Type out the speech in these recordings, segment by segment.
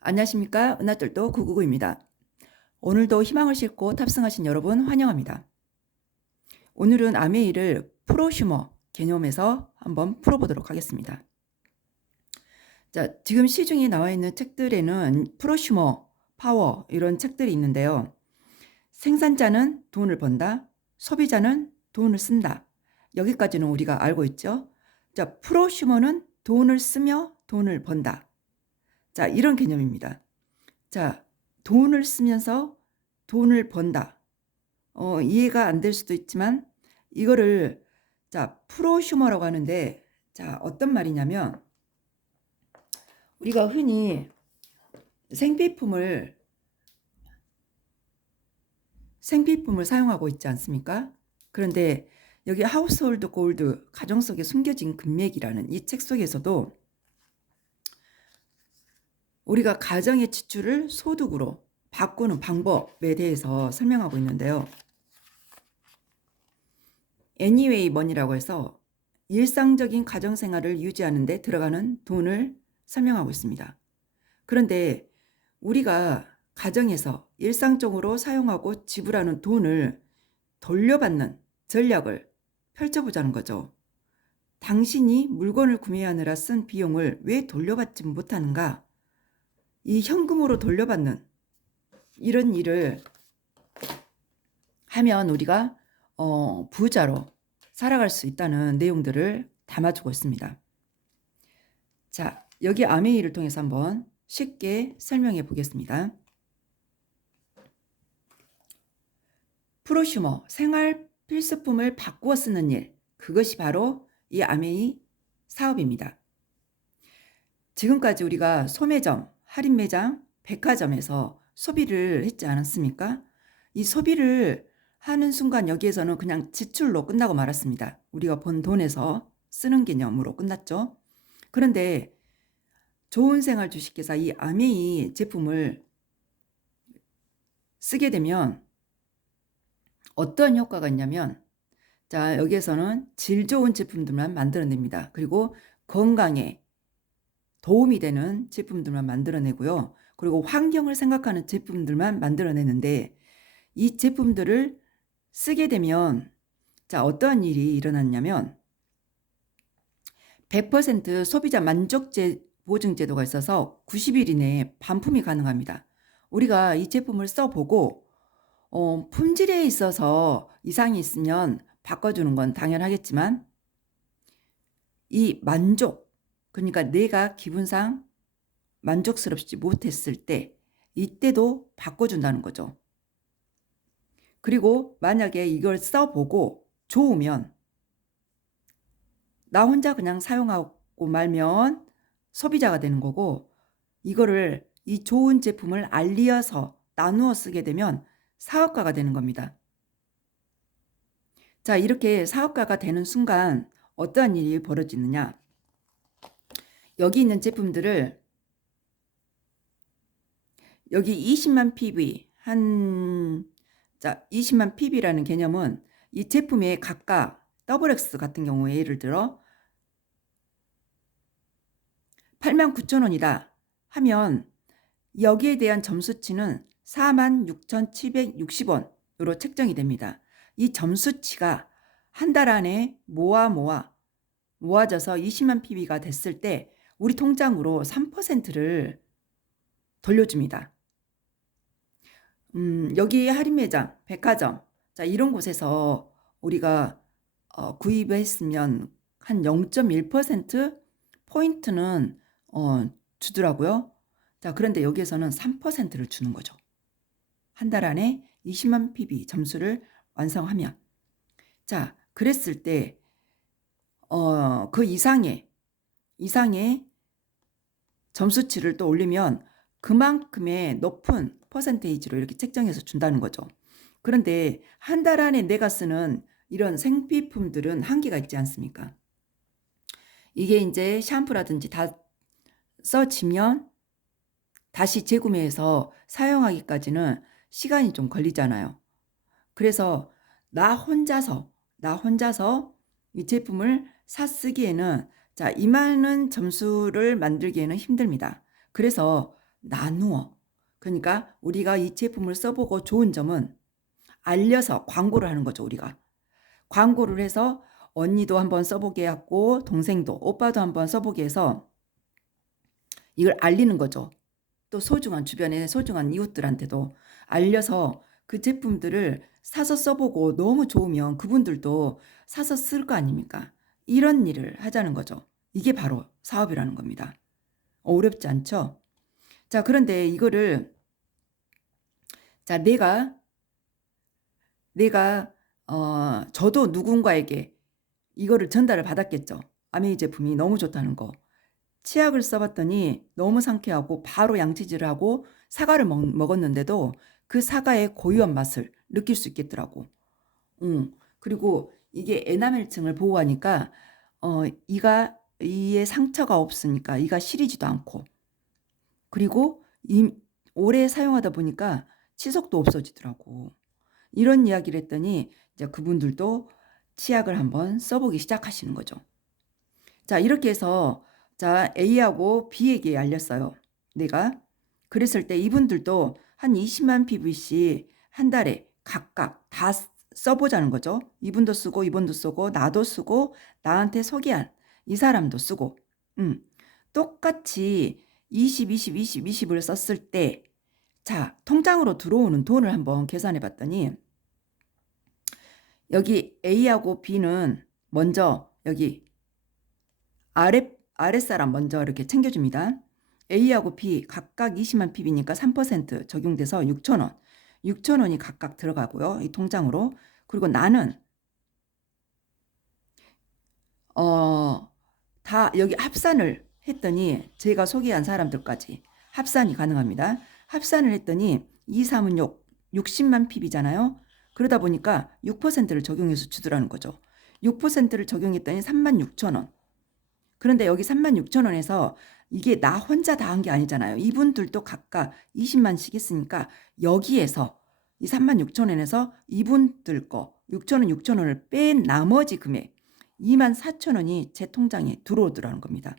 안녕하십니까, 은하철도 999입니다. 오늘도 희망을 싣고 탑승하신 여러분 환영합니다. 오늘은 아메이를 프로슈머 개념에서 한번 풀어보도록 하겠습니다. 자, 지금 시중에 나와 있는 책들에는 프로슈머, 파워 이런 책들이 있는데요. 생산자는 돈을 번다, 소비자는 돈을 쓴다. 여기까지는 우리가 알고 있죠. 자, 프로슈머는 돈을 쓰며 돈을 번다. 자, 이런 개념입니다. 자, 돈을 쓰면서 돈을 번다. 이해가 안 될 수도 있지만 이거를 자, 프로슈머라고 하는데 자, 어떤 말이냐면 우리가 흔히 생필품을 사용하고 있지 않습니까? 그런데 여기 하우스홀드 골드, 가정 속에 숨겨진 금맥이라는 이 책 속에서도 우리가 가정의 지출을 소득으로 바꾸는 방법에 대해서 설명하고 있는데요. anyway money라고 해서 일상적인 가정생활을 유지하는 데 들어가는 돈을 설명하고 있습니다. 그런데 우리가 가정에서 일상적으로 사용하고 지불하는 돈을 돌려받는 전략을 펼쳐보자는 거죠. 당신이 물건을 구매하느라 쓴 비용을 왜 돌려받지 못하는가? 이 현금으로 돌려받는 이런 일을 하면 우리가 부자로 살아갈 수 있다는 내용들을 담아주고 있습니다. 자, 여기 아메이를 통해서 한번 쉽게 설명해 보겠습니다. 프로슈머, 생활 필수품을 바꾸어 쓰는 일, 그것이 바로 이 아메이 사업입니다. 지금까지 우리가 소매점, 할인매장, 백화점에서 소비를 했지 않았습니까? 이 소비를 하는 순간 여기에서는 그냥 지출로 끝나고 말았습니다. 우리가 번 돈에서 쓰는 개념으로 끝났죠. 그런데 좋은 생활 주식회사 이 아메이 제품을 쓰게 되면 어떤 효과가 있냐면 자, 여기에서는 질 좋은 제품들만 만들어냅니다. 그리고 건강에 도움이 되는 제품들만 만들어내고요. 그리고 환경을 생각하는 제품들만 만들어내는데 이 제품들을 쓰게 되면 자, 어떠한 일이 일어났냐면 100% 소비자 만족 보증 제도가 있어서 90일 이내에 반품이 가능합니다. 우리가 이 제품을 써보고 품질에 있어서 이상이 있으면 바꿔주는 건 당연하겠지만 이 만족, 그러니까 내가 기분상 만족스럽지 못했을 때 이때도 바꿔준다는 거죠. 그리고 만약에 이걸 써보고 좋으면 나 혼자 그냥 사용하고 말면 소비자가 되는 거고 이거를 이 좋은 제품을 알리어서 나누어 쓰게 되면 사업가가 되는 겁니다. 자, 이렇게 사업가가 되는 순간 어떠한 일이 벌어지느냐? 여기 있는 제품들을 여기 20만 PV 자, 20만 PV라는 개념은 이 제품의 각각 WX 같은 경우에 예를 들어 89,000원이다 하면 여기에 대한 점수치는 46,760원으로 책정이 됩니다. 이 점수치가 한 달 안에 모아져서 20만 PV가 됐을 때 우리 통장으로 3%를 돌려줍니다. 여기 할인매장, 백화점, 자, 이런 곳에서 우리가 구입했으면 한 0.1% 포인트는 주더라고요. 자, 그런데 여기에서는 3%를 주는 거죠. 한 달 안에 20만 PV 점수를 완성하면. 자, 그랬을 때 그 이상의 점수치를 또 올리면 그만큼의 높은 퍼센테이지로 이렇게 책정해서 준다는 거죠. 그런데 한 달 안에 내가 쓰는 이런 생필품들은 한계가 있지 않습니까? 이게 이제 샴푸라든지 다 써지면 다시 재구매해서 사용하기까지는 시간이 좀 걸리잖아요. 그래서 나 혼자서 이 제품을 쓰기에는 자, 이 많은 점수를 만들기에는 힘듭니다. 그래서 나누어. 그러니까 우리가 이 제품을 써보고 좋은 점은 알려서 광고를 하는 거죠. 우리가 광고를 해서 언니도 한번 써보게 하고 동생도 오빠도 한번 써보게 해서 이걸 알리는 거죠. 또 소중한 주변에 소중한 이웃들한테도 알려서 그 제품들을 사서 써보고 너무 좋으면 그분들도 사서 쓸 거 아닙니까? 이런 일을 하자는 거죠. 이게 바로 사업이라는 겁니다. 어렵지 않죠? 자, 그런데 이거를 자, 내가 저도 누군가에게 이거를 전달을 받았겠죠. 아메이 제품이 너무 좋다는 거. 치약을 써봤더니 너무 상쾌하고 바로 양치질을 하고 사과를 먹었는데도 그 사과의 고유한 맛을 느낄 수 있겠더라고. 그리고 이게 에나멜층을 보호하니까 이에 상처가 없으니까 이가 시리지도 않고, 그리고 오래 사용하다 보니까 치석도 없어지더라고. 이런 이야기를 했더니 이제 그분들도 치약을 한번 써보기 시작하시는 거죠. 자, 이렇게 해서 자, A하고 B에게 알렸어요. 내가. 그랬을 때 이분들도 한 20만 PVC 한 달에 각각 다 써보자는 거죠. 이분도 쓰고 이분도 쓰고 나도 쓰고 나한테 소개한 이 사람도 쓰고 똑같이 20, 20, 20, 20을 썼을 때 자, 통장으로 들어오는 돈을 한번 계산해 봤더니 여기 A하고 B는 먼저 여기 아랫사람 먼저 이렇게 챙겨줍니다. A하고 B 각각 20만 PB니까 3% 적용돼서 6,000원. 6,000원이 각각 들어가고요. 이 통장으로. 그리고 나는 다 여기 합산을 했더니 제가 소개한 사람들까지 합산이 가능합니다. 합산을 했더니 2, 3은 60만 PB잖아요. 그러다 보니까 6%를 적용해서 주더라는 거죠. 6%를 적용했더니 36,000원. 그런데 여기 36,000원에서 이게 나 혼자 다 한 게 아니잖아요. 이분들도 각각 20만씩 했으니까 여기에서 이 36,000원에서 이분들 거 6,000원, 6,000원을 뺀 나머지 금액 24,000원이 제 통장에 들어오더라는 겁니다.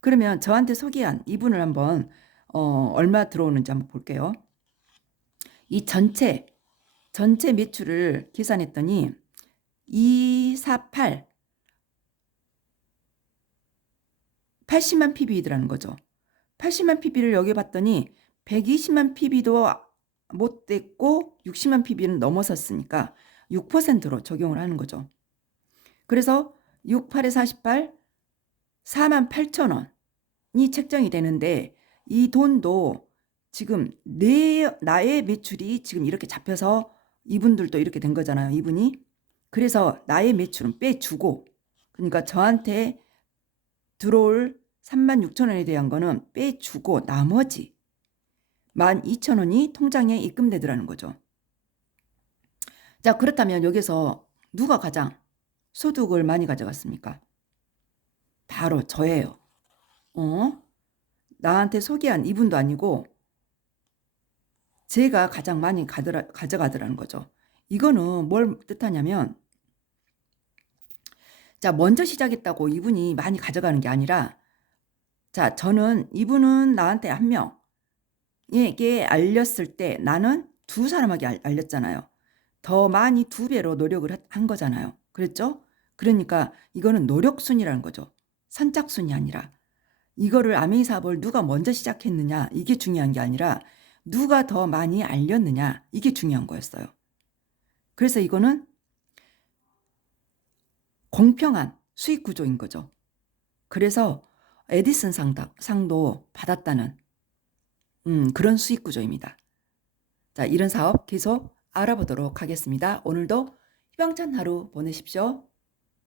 그러면 저한테 소개한 이분을 한번 얼마 들어오는지 한번 볼게요. 이 전체 매출을 계산했더니 248 80만 PB더라는 거죠. 80만 PB를 여기 봤더니 120만 PB도 못 됐고 60만 PB는 넘어섰으니까 6%로 적용을 하는 거죠. 그래서 68에 48 48,000원이 책정이 되는데 이 돈도 지금 나의 매출이 지금 이렇게 잡혀서 이분들도 이렇게 된 거잖아요. 이분이. 그래서 나의 매출은 빼주고, 그러니까 저한테 들어올 36,000원에 대한 거는 빼주고 나머지 12,000원이 통장에 입금되더라는 거죠. 자, 그렇다면 여기서 누가 가장 소득을 많이 가져갔습니까? 바로 저예요. 나한테 소개한 이분도 아니고 제가 가장 많이 가져가더라는 거죠. 이거는 뭘 뜻하냐면, 자, 먼저 시작했다고 이분이 많이 가져가는 게 아니라, 자, 저는 이분은 나한테 한 명에게 알렸을 때 나는 두 사람에게 알렸잖아요. 더 많이 2배로 노력을 한 거잖아요. 그랬죠? 그러니까 이거는 노력순이라는 거죠. 선착순이 아니라. 이거를 아메이 사업을 누가 먼저 시작했느냐 이게 중요한 게 아니라 누가 더 많이 알렸느냐 이게 중요한 거였어요. 그래서 이거는 공평한 수익 구조인 거죠. 그래서 에디슨 상도 받았다는 그런 수익 구조입니다. 자, 이런 사업 계속 알아보도록 하겠습니다. 오늘도 희망찬 하루 보내십시오.